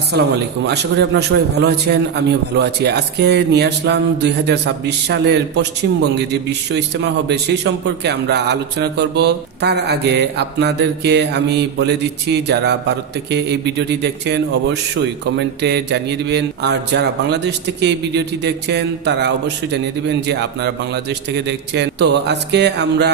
আসসালামু আলাইকুম। আশা করি আপনারা সবাই ভালো আছেন, আমিও ভালো আছি। আজকে নিয়ে আসলাম 2026 সালের পশ্চিমবঙ্গে যে বিশ্ব ইজতেমা হবে সেই সম্পর্কে আমরা আলোচনা করব। তার আগে আপনাদেরকে আমি বলে দিচ্ছি, যারা ভারত থেকে এই ভিডিওটি দেখছেন অবশ্যই কমেন্টে জানিয়ে দিবেন, আর যারা বাংলাদেশ থেকে এই ভিডিওটি দেখছেন তারা অবশ্যই জানিয়ে দিবেন যে আপনারা বাংলাদেশ থেকে দেখছেন। তো আজকে আমরা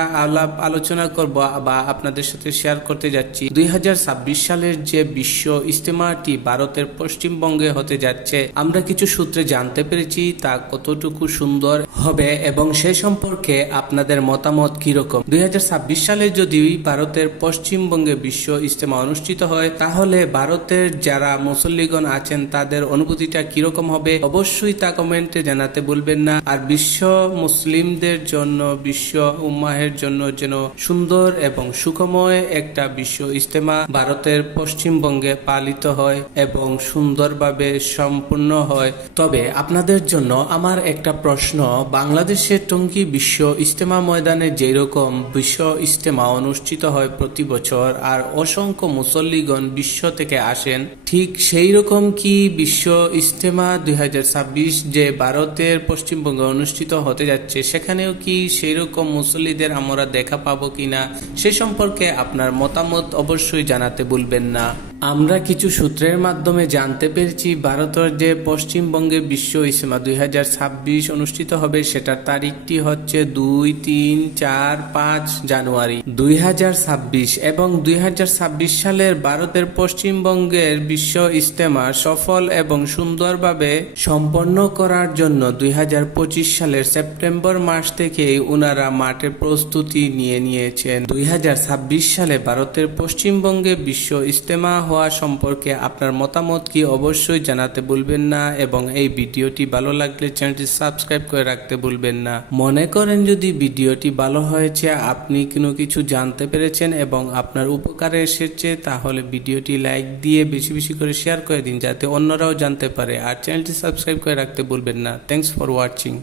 আলোচনা করব বা আপনাদের সাথে শেয়ার করতে যাচ্ছি 2026 সালের যে বিশ্ব ইজতেমাটি ভারতের পশ্চিমবঙ্গে হতে যাচ্ছে। আমরা কিছু সূত্রে জানতে পেরেছি তা কতটুকু সুন্দর হবে এবং সে সম্পর্কে আপনাদের মতামত কিরকম। 2026 সালে যদি ভারতের পশ্চিমবঙ্গে বিশ্ব ইজতেমা অনুষ্ঠিত হয় তাহলে ভারতের যারা মুসল্লিগণ আছেন তাদের অনুভূতিটা কিরকম হবে অবশ্যই তা কমেন্টে জানাতে ভুলবেন না। আর বিশ্ব মুসলিমদের জন্য, বিশ্ব উম্মাহের জন্য যেন সুন্দর এবং সুখময় একটা বিশ্ব ইজতেমা ভারতের পশ্চিমবঙ্গে পালিত হয় এবং সুন্দরভাবে সম্পূর্ণ হয়। তবে আপনাদের জন্য আমার একটা প্রশ্ন, বাংলাদেশের টঙ্গী বিশ্ব ইজতেমা ময়দানে যেরকম বিশ্ব ইজতেমা অনুষ্ঠিত হয় প্রতি বছর আর অসংখ্য মুসল্লিগণ বিশ্ব থেকে আসেন, ঠিক সেই রকম কি বিশ্ব ইজতেমা 2026 যে ভারতের পশ্চিমবঙ্গে অনুষ্ঠিত হতে যাচ্ছে সেখানেও কি সেই রকম মুসল্লিদের আমরা দেখা পাবো কিনা সে সম্পর্কে আপনার মতামত অবশ্যই জানাতে ভুলবেন না। আমরা কিছু সূত্রের মাধ্যমে জানতে পেরেছি ভারতের যে পশ্চিমবঙ্গে বিশ্ব ইজতেমা 2026 অনুষ্ঠিত হবে সেটার তারিখটি হচ্ছে 2, 3, 4, 5 জানুয়ারি 2026 এবং 2026 সালের ভারতের পশ্চিমবঙ্গের বিশ্ব ইজতেমা সফল এবং সুন্দরভাবে সম্পন্ন করার জন্য 2025 সালের সেপ্টেম্বর মাস থেকেই ওনারা মাঠে প্রস্তুতি নিয়ে নিয়েছেন। 2026 সালে ভারতের পশ্চিমবঙ্গে বিশ্ব ইজতেমা হওয়া সম্পর্কে আপনার মতামত কি অবশ্যই জানাতে ভুলবেন না এবং এই ভিডিওটি ভালো লাগলে চ্যানেলটি সাবস্ক্রাইব করে রাখতে ভুলবেন না। মনে করেন যদি ভিডিওটি ভালো হয়েছে, আপনি কোনো কিছু জানতে পেরেছেন এবং আপনার উপকারে এসেছে, তাহলে ভিডিওটি লাইক দিয়ে বেশি বেশি করে শেয়ার করে দিন যাতে অন্যরাও জানতে পারে, আর চ্যানেলটি সাবস্ক্রাইব করে রাখতে ভুলবেন না। Thanks for watching.